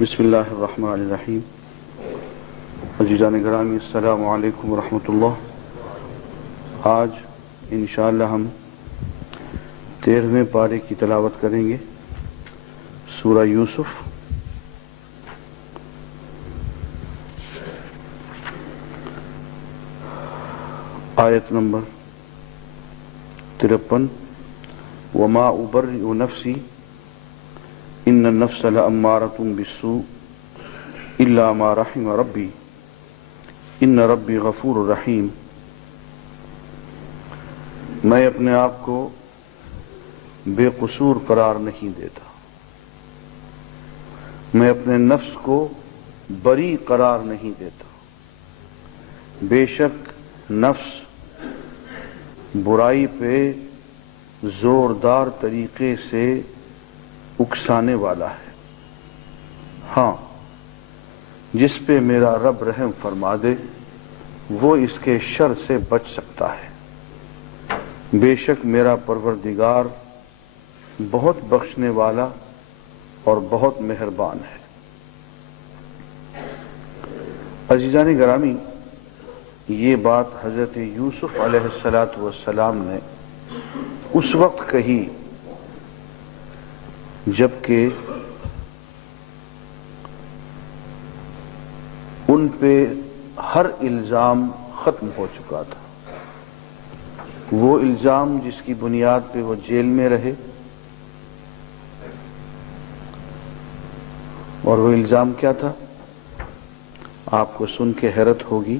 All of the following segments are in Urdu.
بسم اللہ الرحمن الرحیم۔ عزیزان گرامی، السلام علیکم ورحمۃ اللہ۔ آج انشاءاللہ ہم 13ویں پارے کی تلاوت کریں گے، سورہ یوسف۔ آیت نمبر 53۔ وما ابرئ نفسی ان النفس لامارۃ بالسوء الا ما رحم ربی ان ربی غفور رحیم۔ میں اپنے آپ کو بے قصور قرار نہیں دیتا، میں اپنے نفس کو بری قرار نہیں دیتا۔ بے شک نفس برائی پہ زوردار طریقے سے اکسانے والا ہے۔ ہاں، جس پہ میرا رب رحم فرما دے وہ اس کے شر سے بچ سکتا ہے۔ بے شک میرا پروردگار بہت بخشنے والا اور بہت مہربان ہے۔ عزیزان گرامی، یہ بات حضرت یوسف علیہ السلام نے اس وقت کہی جبکہ ان پہ ہر الزام ختم ہو چکا تھا۔ وہ الزام جس کی بنیاد پہ وہ جیل میں رہے، اور وہ الزام کیا تھا؟ آپ کو سن کے حیرت ہوگی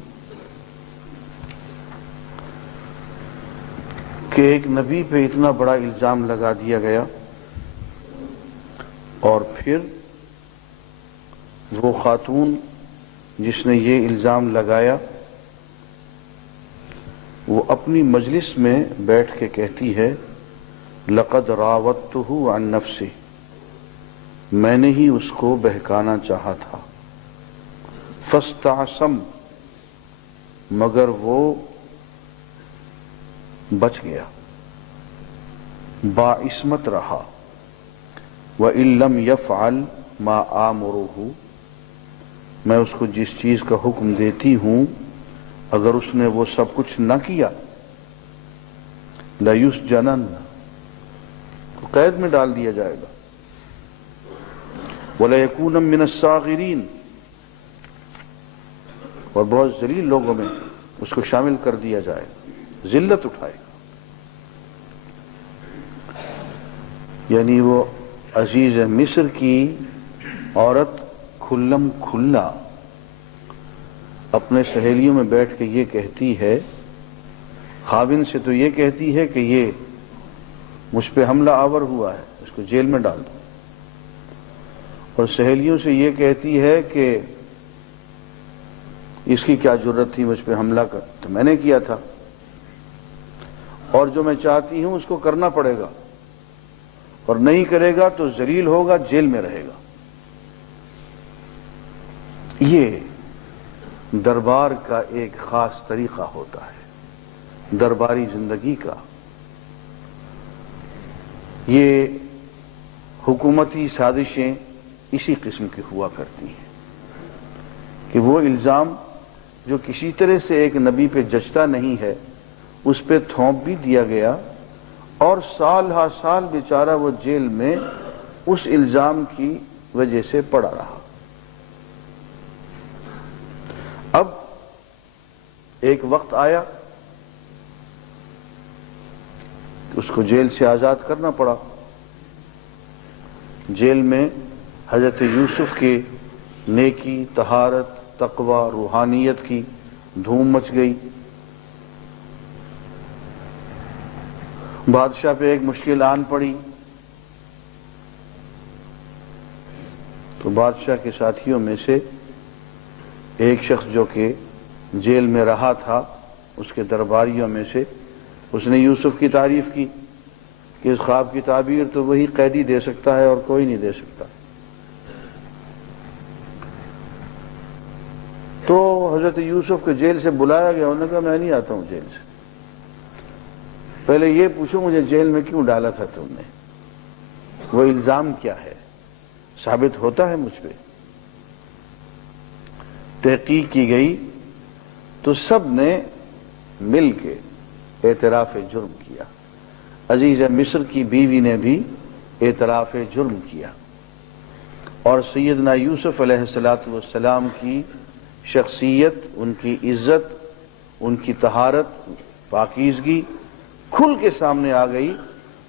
کہ ایک نبی پہ اتنا بڑا الزام لگا دیا گیا، اور پھر وہ خاتون جس نے یہ الزام لگایا وہ اپنی مجلس میں بیٹھ کے کہتی ہے لقد راودتہ عن نفسہ، میں نے ہی اس کو بہکانا چاہا تھا، فاستعصم، مگر وہ بچ گیا، باعصمت رہا، وَإِن لَّمْ يَفْعَلْ مَا آمُرُهُ، میں اس کو جس چیز کا حکم دیتی ہوں اگر اس نے وہ سب کچھ نہ کیا، لَيُسْجَنَنَّ، تو قید میں ڈال دیا جائے گا، وَلَيَكُونَ مِنَ الصَّاغِرِينَ، اور بہت ذلیل لوگوں میں اس کو شامل کر دیا جائے گا، ذلت اٹھائے گا۔ یعنی وہ عزیز مصر کی عورت کھلم کھلا اپنے سہیلیوں میں بیٹھ کے یہ کہتی ہے، خاوند سے تو یہ کہتی ہے کہ یہ مجھ پہ حملہ آور ہوا ہے، اس کو جیل میں ڈال دو، اور سہیلیوں سے یہ کہتی ہے کہ اس کی کیا جرت تھی مجھ پہ حملہ کر، تو میں نے کیا تھا، اور جو میں چاہتی ہوں اس کو کرنا پڑے گا، اور نہیں کرے گا تو ذلیل ہوگا، جیل میں رہے گا۔ یہ دربار کا ایک خاص طریقہ ہوتا ہے، درباری زندگی کا۔ یہ حکومتی سازشیں اسی قسم کی ہوا کرتی ہیں کہ وہ الزام جو کسی طرح سے ایک نبی پہ جچتا نہیں ہے اس پہ تھوپ بھی دیا گیا، اور سال ہا سال بیچارہ وہ جیل میں اس الزام کی وجہ سے پڑا رہا۔ اب ایک وقت آیا کہ اس کو جیل سے آزاد کرنا پڑا۔ جیل میں حضرت یوسف کی نیکی، طہارت، تقوی، روحانیت کی دھوم مچ گئی۔ بادشاہ پہ ایک مشکل آن پڑی تو بادشاہ کے ساتھیوں میں سے ایک شخص جو کہ جیل میں رہا تھا، اس کے درباریوں میں سے، اس نے یوسف کی تعریف کی کہ اس خواب کی تعبیر تو وہی قیدی دے سکتا ہے اور کوئی نہیں دے سکتا۔ تو حضرت یوسف کو جیل سے بلایا گیا، انہوں نے کہا میں نہیں آتا ہوں جیل سے، پہلے یہ پوچھو مجھے جیل میں کیوں ڈالا تھا تم نے، وہ الزام کیا ہے، ثابت ہوتا ہے مجھ پہ؟ تحقیق کی گئی تو سب نے مل کے اعتراف جرم کیا. عزیز مصر کی بیوی نے بھی اعتراف جرم کیا، اور سیدنا یوسف علیہ السلام کی شخصیت، ان کی عزت، ان کی طہارت، پاکیزگی کھل کے سامنے آ گئی.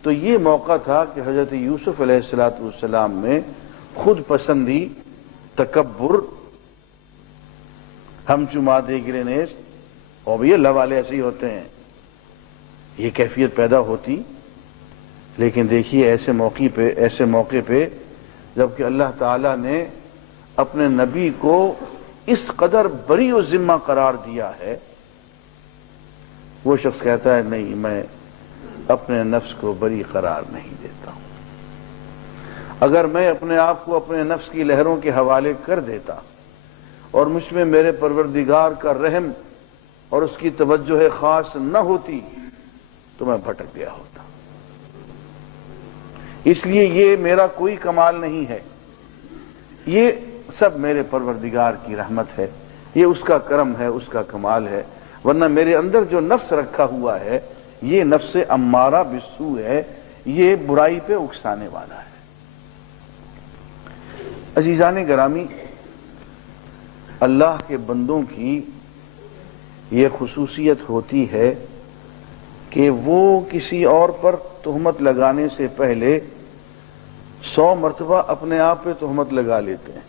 تو یہ موقع تھا کہ حضرت یوسف علیہ السلام میں خود پسندی، تکبر، ہم چما دے گرے نیز، اور بھی اللہ والے ایسے ہی ہوتے ہیں، یہ کیفیت پیدا ہوتی. لیکن دیکھیے ایسے موقع پہ جبکہ اللہ تعالی نے اپنے نبی کو اس قدر بری و ذمہ قرار دیا ہے، وہ شخص کہتا ہے نہیں، میں اپنے نفس کو بری قرار نہیں دیتا ہوں. اگر میں اپنے آپ کو اپنے نفس کی لہروں کے حوالے کر دیتا اور مجھ میں میرے پروردگار کا رحم اور اس کی توجہ خاص نہ ہوتی تو میں بھٹک گیا ہوتا. اس لیے یہ میرا کوئی کمال نہیں ہے، یہ سب میرے پروردگار کی رحمت ہے، یہ اس کا کرم ہے، اس کا کمال ہے. ورنہ میرے اندر جو نفس رکھا ہوا ہے یہ نفس امارہ بالسوء ہے، یہ برائی پہ اکسانے والا ہے. عزیزان گرامی، اللہ کے بندوں کی یہ خصوصیت ہوتی ہے کہ وہ کسی اور پر تہمت لگانے سے پہلے 100 مرتبہ اپنے آپ پہ تہمت لگا لیتے ہیں،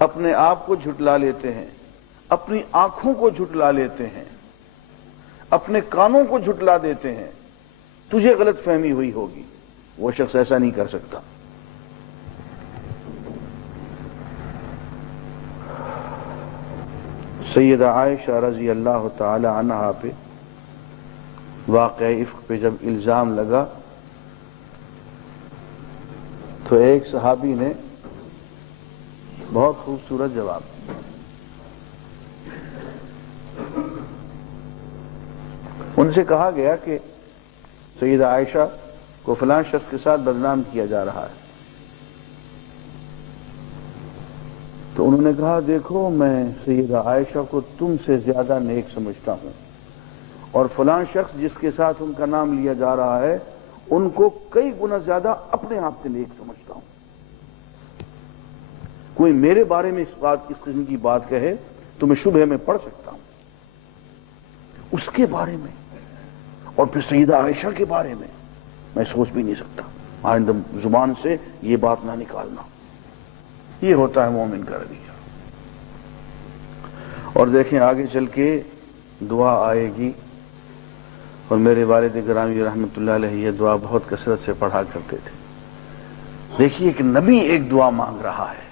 اپنے آپ کو جھٹلا لیتے ہیں، اپنی آنکھوں کو جھٹلا لیتے ہیں، اپنے کانوں کو جھٹلا دیتے ہیں. تجھے غلط فہمی ہوئی ہوگی. وہ شخص ایسا نہیں کر سکتا. سیدہ عائشہ رضی اللہ تعالی عنہا پہ واقعہ افک پہ جب الزام لگا تو ایک صحابی نے بہت خوبصورت جواب دیا. ان سے کہا گیا کہ سیدہ عائشہ کو فلاں شخص کے ساتھ بدنام کیا جا رہا ہے. تو انہوں نے کہا دیکھو میں سیدہ عائشہ کو تم سے زیادہ نیک سمجھتا ہوں، اور فلاں شخص جس کے ساتھ ان کا نام لیا جا رہا ہے ان کو کئی گنا زیادہ اپنے آپ سے نیک سمجھتا ہوں. کوئی میرے بارے میں اس قسم کی بات کہے تو میں شبہ میں پڑ سکتا ہوں، اس کے بارے میں اور پھر سیدہ عائشہ کے بارے میں سوچ بھی نہیں سکتا. آئندہ زبان سے یہ بات نہ نکالنا. یہ ہوتا ہے مومن کا رویہ. اور دیکھیں آگے چل کے دعا آئے گی، اور میرے والد گرامی رحمۃ اللہ علیہ یہ دعا بہت کثرت سے پڑھا کرتے تھے. دیکھیے کہ نبی ایک دعا مانگ رہا ہے،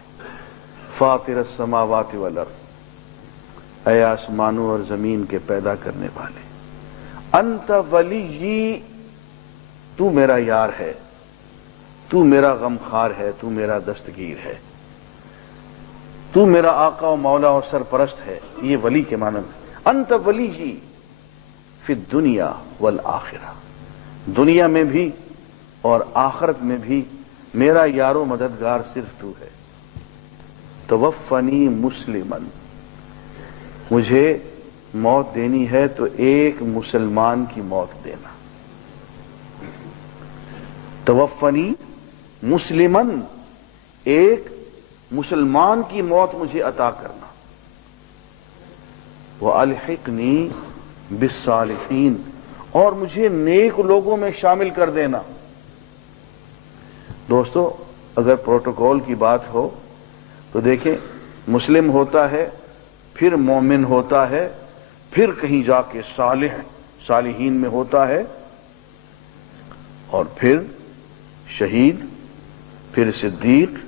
فاطر السماوات والارض، اے آسمانوں اور زمین کے پیدا کرنے والے، انت ولی، تو میرا یار ہے، تو میرا غمخوار ہے، تو میرا دستگیر ہے، تو میرا آقا و مولا اور سرپرست ہے. یہ ولی کے معنی ہے. انت ولی فی الدنیا والآخرہ، دنیا میں بھی اور آخرت میں بھی میرا یار و مددگار صرف تو ہے. توفنی مسلمن، مجھے موت دینی ہے تو ایک مسلمان کی موت دینا. توفنی مسلمن، ایک مسلمان کی موت مجھے عطا کرنا. وَأَلْحِقْنِي بِالصَّالِحِينَ، اور مجھے نیک لوگوں میں شامل کر دینا. دوستو اگر پروٹوکول کی بات ہو تو دیکھیں، مسلم ہوتا ہے، پھر مومن ہوتا ہے، پھر کہیں جا کے صالحین میں ہوتا ہے، اور پھر شہید، پھر صدیق،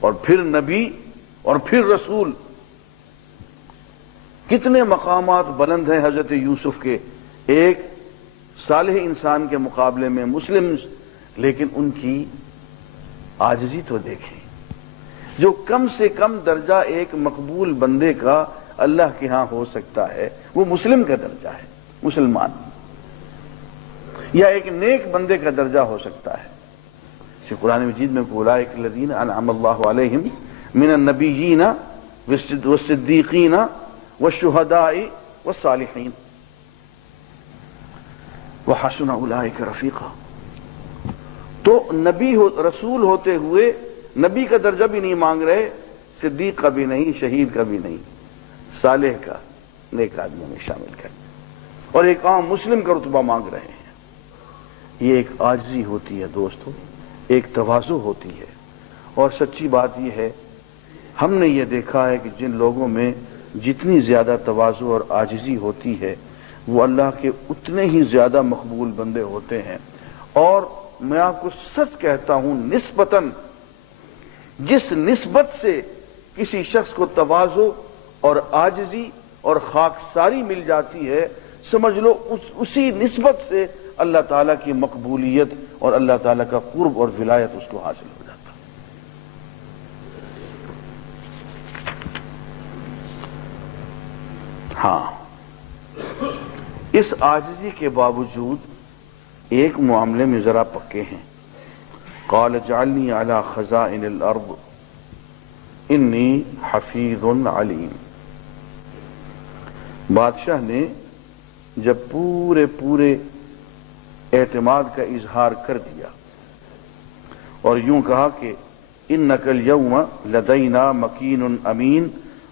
اور پھر نبی، اور پھر رسول. کتنے مقامات بلند ہیں حضرت یوسف کے ایک صالح انسان کے مقابلے میں مسلم، لیکن ان کی عاجزی تو دیکھیں. جو کم سے کم درجہ ایک مقبول بندے کا اللہ کے ہاں ہو سکتا ہے وہ مسلم کا درجہ ہے، مسلمان، یا ایک نیک بندے کا درجہ ہو سکتا ہے. قرآن مجید میں اولئک الذین انعم اللہ علیہم من النبیین والصدیقین والشہداء والصالحین وحسن اولئک رفیقا. تو نبی رسول ہوتے ہوئے نبی کا درجہ بھی نہیں مانگ رہے، صدیق کا بھی نہیں، شہید کا بھی نہیں، صالح کا، نیک آدمیوں میں شامل کر، اور ایک عام مسلم کا رتبہ مانگ رہے ہیں. یہ ایک عاجزی ہوتی ہے دوستو، ایک تواضع ہوتی ہے. اور سچی بات یہ ہے، ہم نے یہ دیکھا ہے کہ جن لوگوں میں جتنی زیادہ تواضع اور عاجزی ہوتی ہے وہ اللہ کے اتنے ہی زیادہ مقبول بندے ہوتے ہیں. اور میں آپ کو سچ کہتا ہوں، نسبتاً جس نسبت سے کسی شخص کو تواضع اور عاجزی اور خاکساری مل جاتی ہے، سمجھ لو اسی نسبت سے اللہ تعالیٰ کی مقبولیت اور اللہ تعالیٰ کا قرب اور ولایت اس کو حاصل ہو جاتا. ہاں، اس عاجزی کے باوجود ایک معاملے میں ذرا پکے ہیں. قال اجعلنی علی خزائن الارض انی حفیظ علیم. بادشاہ نے جب پورے اعتماد کا اظہار کر دیا اور یوں کہا کہ انک الیوم لدینا مکین امین،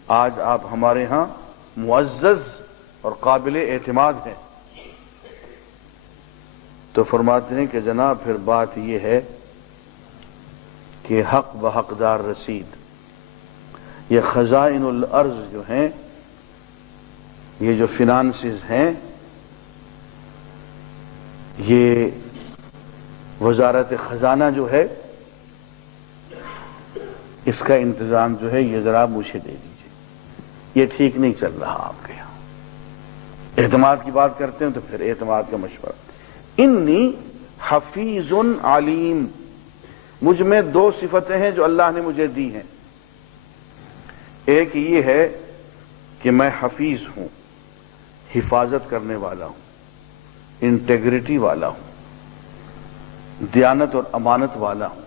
آج آپ ہمارے ہاں معزز اور قابل اعتماد ہیں، تو فرماتے ہیں کہ جناب پھر بات یہ ہے کہ حق بحقدار رسید. یہ خزائن الارض جو ہیں، یہ جو فنانسز ہیں، یہ وزارت خزانہ جو ہے، اس کا انتظام جو ہے یہ ذرا مجھے دے دیجیے، یہ ٹھیک نہیں چل رہا آپ کے یہاں. اعتماد کی بات کرتے ہیں تو پھر اعتماد کا مشورہ. انی حفیظ علیم، مجھ میں دو صفتیں ہیں جو اللہ نے مجھے دی ہیں. ایک یہ ہے کہ میں حفیظ ہوں، حفاظت کرنے والا ہوں، انٹیگریٹی والا ہوں، دیانت اور امانت والا ہوں.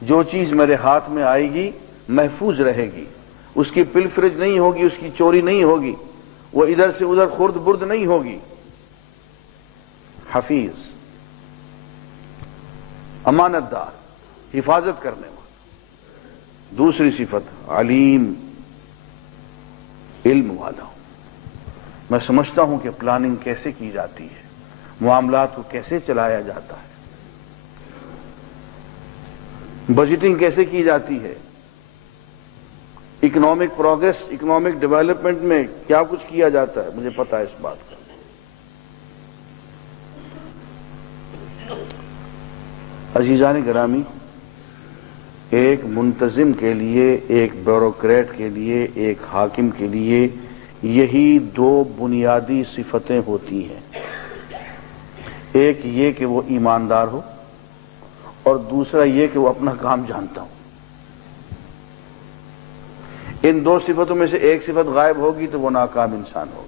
جو چیز میرے ہاتھ میں آئے گی محفوظ رہے گی، اس کی پلفرج نہیں ہوگی، اس کی چوری نہیں ہوگی، وہ ادھر سے ادھر خرد برد نہیں ہوگی. حفیظ، امانت دار، حفاظت کرنے والا. دوسری صفت علیم، علم والا ہوں. میں سمجھتا ہوں کہ پلاننگ کیسے کی جاتی ہے، معاملات کو کیسے چلایا جاتا ہے، بجٹنگ کیسے کی جاتی ہے، اکنامک پروگریس، اکنامک ڈیولپمنٹ میں کیا کچھ کیا جاتا ہے، مجھے پتا ہے اس بات کا. عزیزان گرامی، ایک منتظم کے لیے، ایک بیوروکریٹ کے لیے، ایک حاکم کے لیے یہی دو بنیادی صفتیں ہوتی ہیں. ایک یہ کہ وہ ایماندار ہو، اور دوسرا یہ کہ وہ اپنا کام جانتا ہو. ان دو صفتوں میں سے ایک صفت غائب ہوگی تو وہ ناکام انسان ہوگا.